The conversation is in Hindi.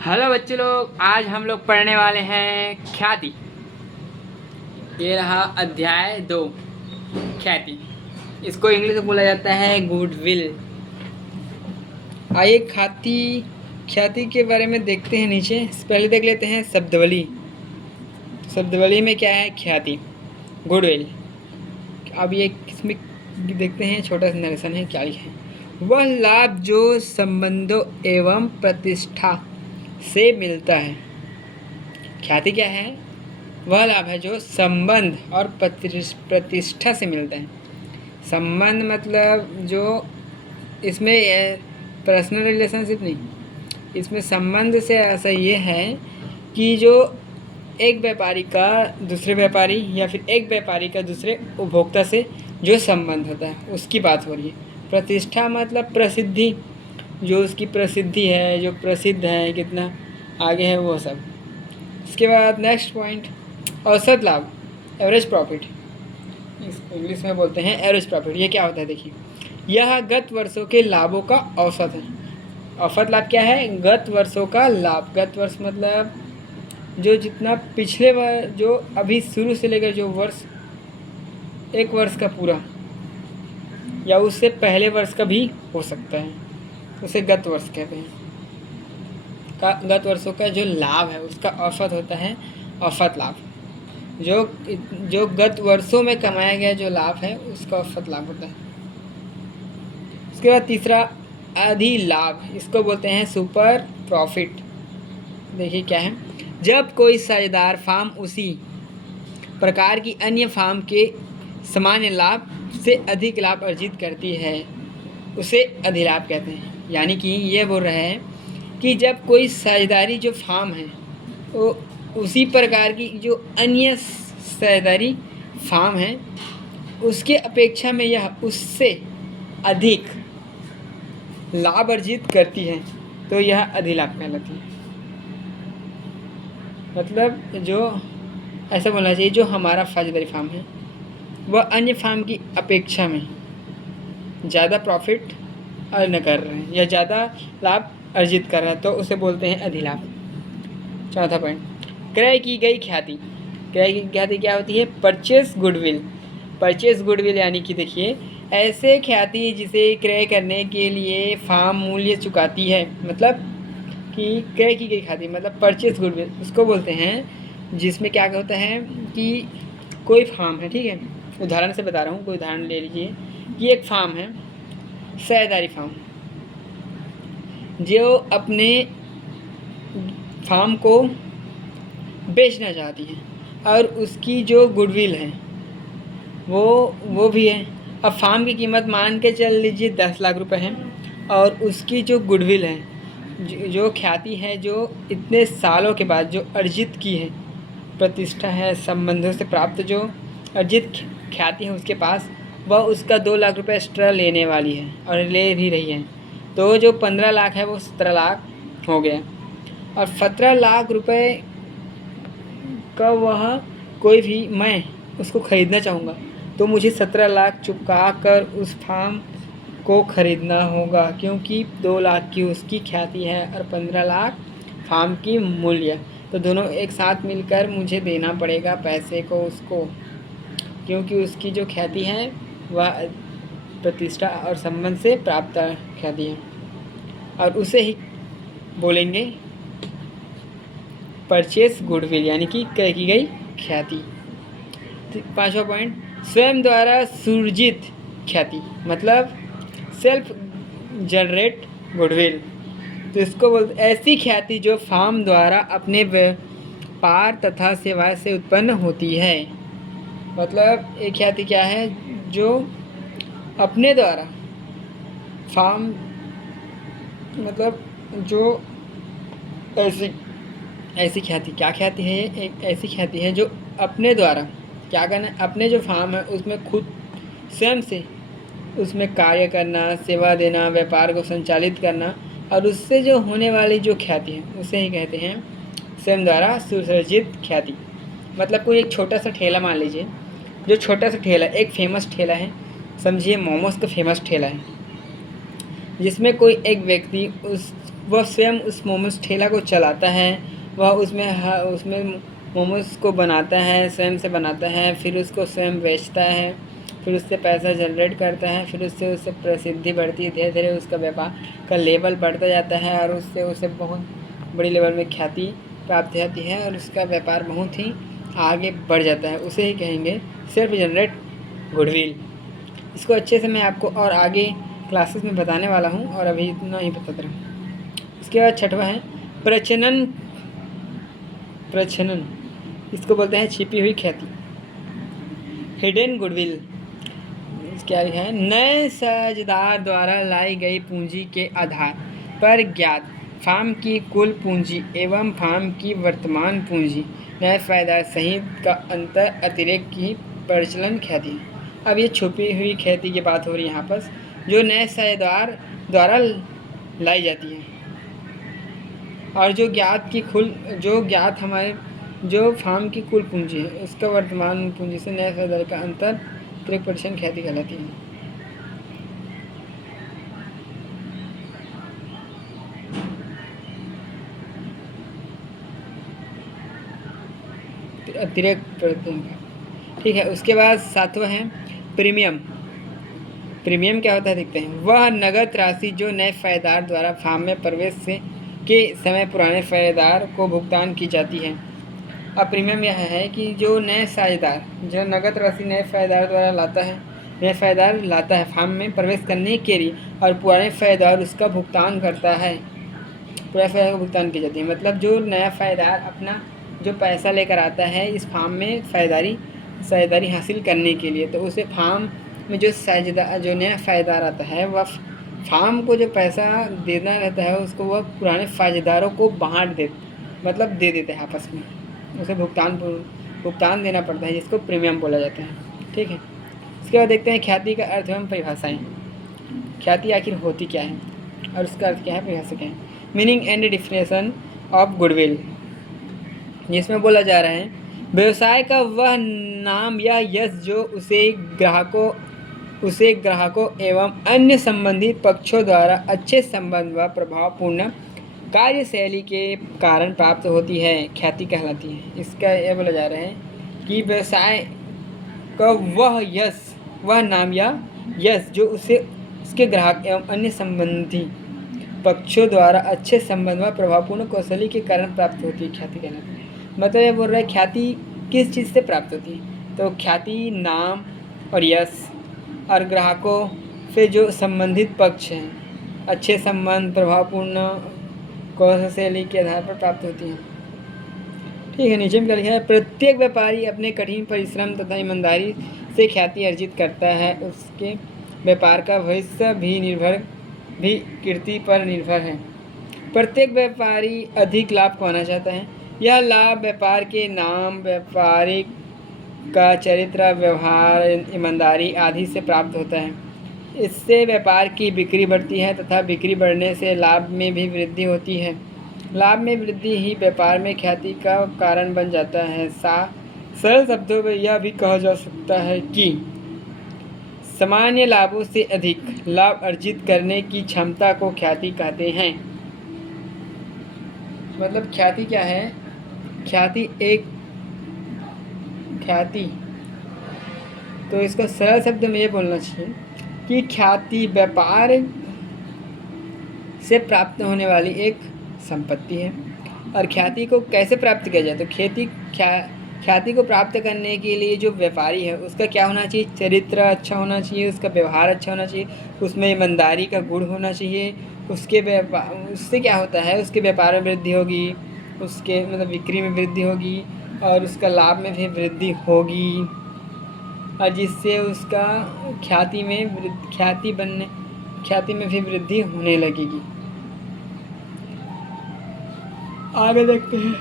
हेलो बच्चे लोग, आज हम लोग पढ़ने वाले हैं ख्याति। ये रहा अध्याय 2, ख्याति। इसको इंग्लिश में बोला जाता है गुडविल। आइए ख्याति के बारे में देखते हैं। नीचे पहले देख लेते हैं शब्दावली। शब्दावली में क्या है? ख्याति, गुडविल। अब ये किसमें देखते हैं, छोटा सा नरेशन है, क्या लिखा है। वह लाभ जो संबंधों एवं प्रतिष्ठा से मिलता है। ख्याति क्या है? वह लाभ है जो संबंध और प्रतिष्ठा से मिलता है। संबंध मतलब जो इसमें पर्सनल रिलेशनशिप नहीं, इसमें संबंध से ऐसा ये है कि जो एक व्यापारी का दूसरे व्यापारी या फिर एक व्यापारी का दूसरे उपभोक्ता से जो संबंध होता है उसकी बात हो रही है। प्रतिष्ठा मतलब प्रसिद्धि, जो उसकी प्रसिद्धि है, जो प्रसिद्ध है, कितना आगे है, वो सब। इसके बाद नेक्स्ट पॉइंट, औसत लाभ, एवरेज प्रॉफिट। इंग्लिश में बोलते हैं एवरेज प्रॉफिट। ये क्या होता है? देखिए, यह गत वर्षों के लाभों का औसत है। औसत लाभ क्या है? गत वर्षों का लाभ। गत वर्ष मतलब जो जितना पिछले वर्ष, जो अभी शुरू से लेकर जो वर्ष, एक वर्ष का पूरा या उससे पहले वर्ष का भी हो सकता है, उसे गत वर्ष कहते हैं। गत वर्षों का जो लाभ है उसका औसत होता है औसत लाभ। जो गत वर्षों में कमाया गया जो लाभ है उसका औसत लाभ होता है। उसके बाद तीसरा, अधिलाभ। इसको बोलते हैं सुपर प्रॉफिट। देखिए क्या है, जब कोई साझेदार फार्म उसी प्रकार की अन्य फार्म के सामान्य लाभ से अधिक लाभ अर्जित करती है उसे अधिलाभ कहते हैं। यानी कि ये बोल रहे हैं कि जब कोई साझेदारी जो फार्म है वो उसी प्रकार की जो अन्य साझेदारी फार्म है उसके अपेक्षा में यह उससे अधिक लाभ अर्जित करती है तो यह अधिलाभ कहलाती है। मतलब जो ऐसा बोलना चाहिए, जो हमारा साझेदारी फार्म है वह अन्य फार्म की अपेक्षा में ज़्यादा प्रॉफिट अर्न कर रहे हैं या ज़्यादा लाभ अर्जित कर रहे हैं तो उसे बोलते हैं अधिलाभ। चौथा पॉइंट, क्रय की गई ख्याति। क्रय की ख्याति क्या होती है? Purchase goodwill. परचेस गुडविल यानी कि देखिए, ऐसे ख्याति जिसे क्रय करने के लिए फार्म मूल्य चुकाती है। मतलब कि क्रय की गई ख्याति मतलब परचेस गुडविल, उसको बोलते हैं जिसमें क्या होता है कि कोई फार्म है, ठीक है, उदाहरण से बता रहा हूँ, कोई उदाहरण ले लीजिए कि एक फार्म है, साझेदारी फार्म, जो अपने फार्म को बेचना चाहती है और उसकी जो गुडविल है वो भी है। अब फार्म की कीमत मान के चल लीजिए 10 लाख रुपए है और उसकी जो गुडविल है, जो ख्याति है, जो इतने सालों के बाद जो अर्जित की है, प्रतिष्ठा है, संबंधों से प्राप्त जो अर्जित ख्याति है उसके पास, वह उसका 2 लाख रुपए एक्स्ट्रा लेने वाली है और ले भी रही है। तो जो 15 लाख है वो 17 लाख हो गया। और 17 लाख रुपए का वह कोई भी, मैं उसको ख़रीदना चाहूँगा तो मुझे 17 लाख चुका कर उस फार्म को ख़रीदना होगा, क्योंकि 2 लाख की उसकी ख्याति है और 15 लाख फार्म की मूल्य। तो दोनों एक साथ मिलकर मुझे देना पड़ेगा पैसे को उसको, क्योंकि उसकी जो ख्याति है वह प्रतिष्ठा और संबंध से प्राप्त ख्याति है और उसे ही बोलेंगे परचेस गुडविल यानी कि क्रय की गई ख्याति। पांचवा पॉइंट, स्वयं द्वारा सृजित ख्याति मतलब सेल्फ जनरेट गुडविल। तो इसको बोलते ऐसी ख्याति जो फार्म द्वारा अपने व्यापार तथा सेवाएं से उत्पन्न होती है। मतलब एक ख्याति क्या है? जो अपने द्वारा फार्म, मतलब जो ऐसी ख्याति, क्या ख्याति है? एक ऐसी ख्याति है जो अपने द्वारा क्या करना, अपने जो फार्म है उसमें खुद स्वयं से उसमें कार्य करना, सेवा देना, व्यापार को संचालित करना और उससे जो होने वाली जो ख्याति है उसे ही कहते हैं स्वयं द्वारा सुसर्जित ख्याति। मतलब कोई एक छोटा सा ठेला मान लीजिए, जो छोटा सा ठेला, एक फेमस ठेला है, समझिए मोमोज का फेमस ठेला है, जिसमें कोई एक व्यक्ति उस वह स्वयं उस मोमोज ठेला को चलाता है, वह उसमें मोमोज को बनाता है, स्वयं से बनाता है, फिर उसको स्वयं बेचता है, फिर उससे पैसा जनरेट करता है, फिर उससे उससे प्रसिद्धि बढ़ती है, धीरे धीरे उसका व्यापार का लेवल बढ़ता जाता है और उससे उसे बहुत बड़ी लेवल में ख्याति प्राप्त होती है और उसका व्यापार बहुत ही आगे बढ़ जाता है। उसे ही कहेंगे सेल्फ जनरेट गुडविल। इसको अच्छे से मैं आपको और आगे क्लासेस में बताने वाला हूँ और अभी इतना ही बताता रहूँ। इसके बाद छठवां है प्रचनन। इसको बोलते हैं छिपी हुई ख्याति, हिडन गुडविल। क्या लिखा है? नए साझेदार द्वारा लाई गई पूंजी के आधार पर ज्ञात फार्म की कुल पूंजी एवं फार्म की वर्तमान पूंजी नए फायदा सहित का अंतर अतिरिक्त की प्रचलन ख्याति। अब ये छुपी हुई ख्याति की बात हो रही है यहाँ पर, जो नए साझेदार द्वारा लाई जाती है और जो ज्ञात हमारे जो फार्म की कुल पूंजी है उसका वर्तमान पूंजी से नए साझेदार का अंतर 3% ख्याति कहलाती है। अतिरिक्त, ठीक है। उसके बाद सातवां है प्रीमियम। प्रीमियम क्या होता है देखते हैं। वह नगद राशि जो नए फायदेदार द्वारा फार्म में प्रवेश के समय पुराने फायदेदार को भुगतान की जाती है। अब प्रीमियम यह है कि जो नए साझेदार जो नगद राशि नए फायदेदार द्वारा नए फायदेदार लाता है फार्म में प्रवेश करने के लिए और पुराने फायदेदार उसका भुगतान करता है, पुराने फायदेदार को भुगतान की जाती है। मतलब जो नया फायदेदार अपना जो पैसा लेकर आता है इस फार्म में साझेदारी हासिल करने के लिए, तो उसे फार्म में जो नया फायदेदार आता है वह फार्म को जो पैसा देना रहता है उसको वह पुराने फायदेदारों को दे देते हैं आपस में, उसे भुगतान देना पड़ता है, जिसको प्रीमियम बोला जाता है। ठीक है। इसके बाद देखते हैं ख्याति का अर्थ एवं परिभाषाएँ। ख्याति आखिर होती क्या है और उसका अर्थ क्या है, परिभाषा क्या है। Meaning and definition of goodwill, जिसमें बोला जा रहा है व्यवसाय का वह नाम या यश जो उसे ग्राहकों एवं अन्य संबंधित पक्षों द्वारा अच्छे संबंध व प्रभावपूर्ण कार्यशैली के कारण प्राप्त होती है, ख्याति कहलाती है। इसका यह बोला जा रहा है कि व्यवसाय का वह नाम या यश जो उसके ग्राहक एवं अन्य संबंधी पक्षों द्वारा अच्छे संबंध व प्रभावपूर्ण कौशली के कारण प्राप्त होती है, ख्याति कहलाती है। मतलब ये बोल रहा है ख्याति किस चीज़ से प्राप्त होती है, तो ख्याति नाम और यश और ग्राहकों से जो संबंधित पक्ष हैं अच्छे संबंध प्रभावपूर्ण कौशली के आधार पर प्राप्त होती हैं। ठीक है। नीचे में क्या लिखा है, प्रत्येक व्यापारी अपने कठिन परिश्रम तथा ईमानदारी से ख्याति अर्जित करता है, उसके व्यापार का भविष्य भी कीर्ति पर निर्भर है। प्रत्येक व्यापारी अधिक लाभ कमाना चाहता है। यह लाभ व्यापार के नाम, व्यापारिक का चरित्र, व्यवहार, ईमानदारी आदि से प्राप्त होता है। इससे व्यापार की बिक्री बढ़ती है तथा बिक्री बढ़ने से लाभ में भी वृद्धि होती है। लाभ में वृद्धि ही व्यापार में ख्याति का कारण बन जाता है। सरल शब्दों में यह भी कहा जा सकता है कि सामान्य लाभों से अधिक लाभ अर्जित करने की क्षमता को ख्याति कहते हैं। मतलब ख्याति क्या है, ख्याति तो इसको सरल शब्द में ये बोलना चाहिए कि ख्याति व्यापार से प्राप्त होने वाली एक संपत्ति है। और ख्याति को कैसे प्राप्त किया जाए, तो ख्याति को प्राप्त करने के लिए जो व्यापारी है उसका क्या होना चाहिए, चरित्र अच्छा होना चाहिए, उसका व्यवहार अच्छा होना चाहिए, उसमें ईमानदारी का गुण होना चाहिए। उससे क्या होता है, उसके व्यापार में वृद्धि होगी, उसके मतलब बिक्री में वृद्धि होगी और उसका लाभ में भी वृद्धि होगी और जिससे उसका ख्याति में भी वृद्धि होने लगेगी। आगे देखते हैं